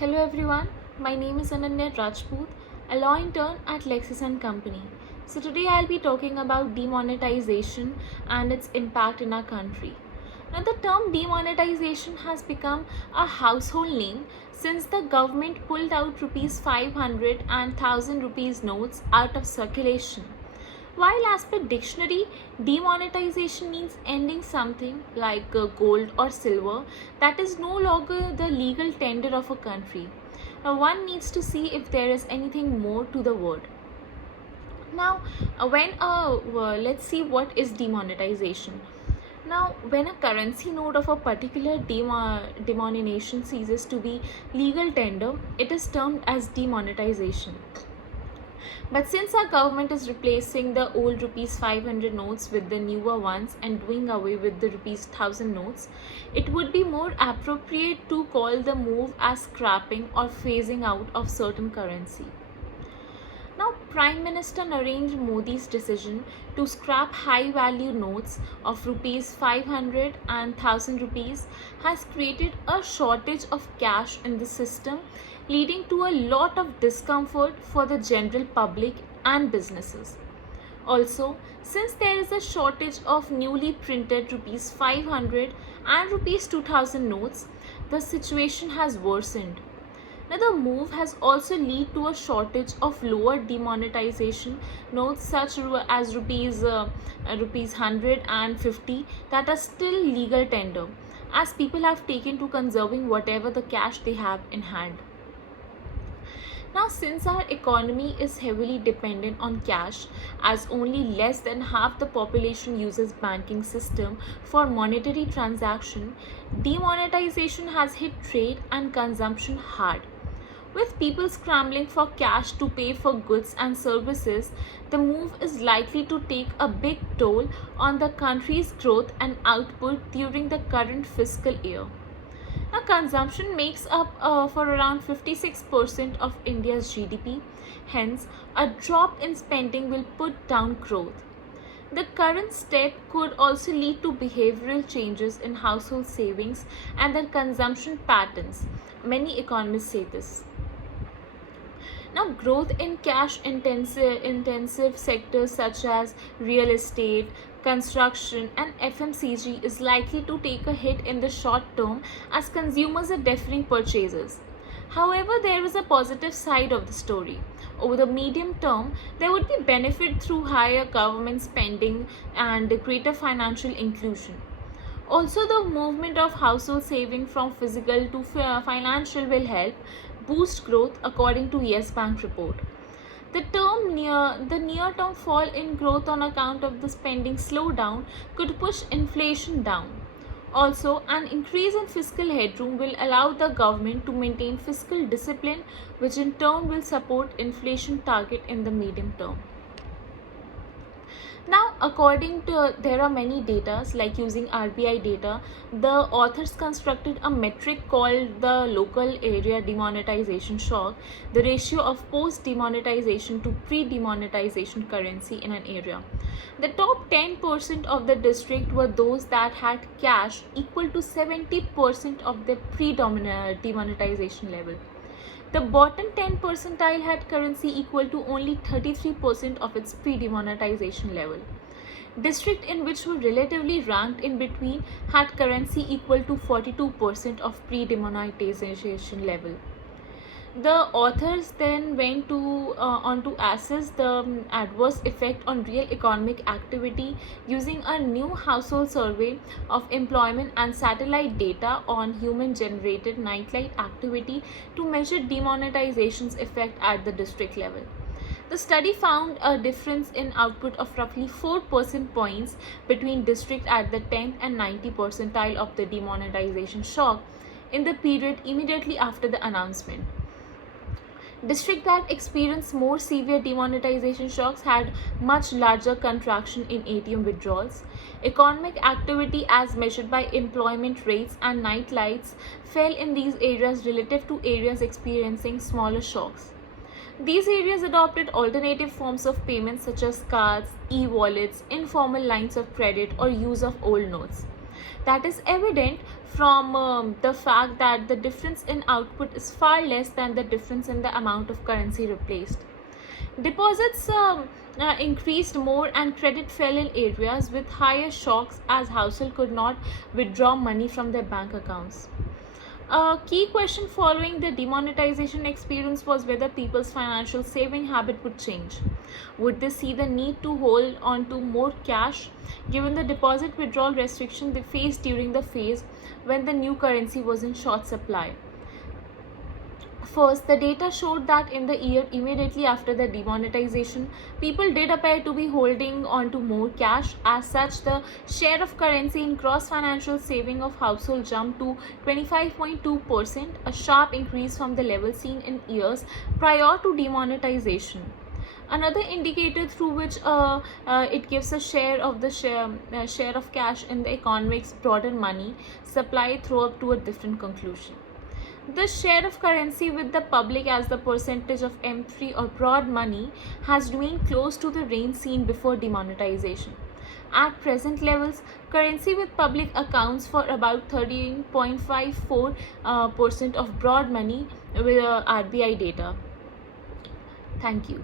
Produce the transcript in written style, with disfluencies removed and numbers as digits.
Hello everyone, my name is Ananya Rajput, a law intern at Lexis and Company. So today I'll be talking about demonetization and its impact in our country. Now the term demonetization has become a household name since the government pulled out rupees 500 and 1000 rupees notes out of circulation. While as per dictionary, demonetization means ending something like gold or silver that is no longer the legal tender of a country. Now one needs to see if there is anything more to the word. Now, let's see what is demonetization. Now, when a currency note of a particular denomination ceases to be legal tender, it is termed as demonetization. But since our government is replacing the old rupees 500 notes with the newer ones and doing away with the rupees 1000 notes, it would be more appropriate to call the move as scrapping or phasing out of certain currency. Now, Prime Minister Narendra Modi's decision to scrap high value notes of rupees 500 and 1000 rupees has created a shortage of cash in the system, leading to a lot of discomfort for the general public and businesses. Also, since there is a shortage of newly printed rupees 500 and rupees 2000 notes, the situation has worsened. Now, the move has also led to a shortage of lower demonetization notes such as rupees 100 and 50 that are still legal tender, as people have taken to conserving whatever the cash they have in hand. Now, since our economy is heavily dependent on cash, as only less than half the population uses banking system for monetary transaction, demonetization has hit trade and consumption hard. With people scrambling for cash to pay for goods and services, the move is likely to take a big toll on the country's growth and output during the current fiscal year. Now, consumption makes up for around 56% of India's GDP. Hence, a drop in spending will put down growth. The current step could also lead to behavioral changes in household savings and their consumption patterns. Many economists say this. Now, growth in cash intensive sectors such as real estate, construction, and FMCG is likely to take a hit in the short term as consumers are deferring purchases. However, there is a positive side of the story. Over the medium term, there would be benefit through higher government spending and greater financial inclusion. Also, the movement of household saving from physical to financial will help boost growth according to Yes Bank report. The near term fall in growth on account of the spending slowdown could push inflation down. Also, an increase in fiscal headroom will allow the government to maintain fiscal discipline, which in turn will support inflation target in the medium term. Now, according to there are many data like using RBI data, the authors constructed a metric called the local area demonetization shock, the ratio of post demonetization to pre demonetization currency in an area. The top 10% of the district were those that had cash equal to 70% of the pre demonetization level. The bottom 10 percentile had currency equal to only 33% of its pre-demonetization level. Districts in which were relatively ranked in between had currency equal to 42% of pre-demonetization level. The authors then went on to assess the adverse effect on real economic activity using a new household survey of employment and satellite data on human generated nightlight activity to measure demonetization's effect at the district level. The study found a difference in output of roughly 4 percent points between districts at the 10th and 90th percentile of the demonetization shock in the period immediately after the announcement. Districts that experienced more severe demonetization shocks had much larger contraction in ATM withdrawals. Economic activity as measured by employment rates and night lights fell in these areas relative to areas experiencing smaller shocks. These areas adopted alternative forms of payment such as cards, e-wallets, informal lines of credit, or use of old notes. That is evident from the fact that the difference in output is far less than the difference in the amount of currency replaced. Deposits increased more and credit fell in areas with higher shocks as households could not withdraw money from their bank accounts. A key question following the demonetization experience was whether people's financial saving habit would change. Would they see the need to hold on to more cash given the deposit withdrawal restriction they faced during the phase when the new currency was in short supply? First, the data showed that in the year immediately after the demonetization, people did appear to be holding on to more cash. As such, the share of currency in gross financial saving of household jumped to 25.2%, a sharp increase from the level seen in years prior to demonetization. Another indicator through which it gives a share of the share of cash in the economic's broader money supply throw up to a different conclusion. The share of currency with the public as the percentage of M3 or broad money has remained close to the range seen before demonetization. At present levels, currency with public accounts for about 13.54% of broad money with RBI data. Thank you.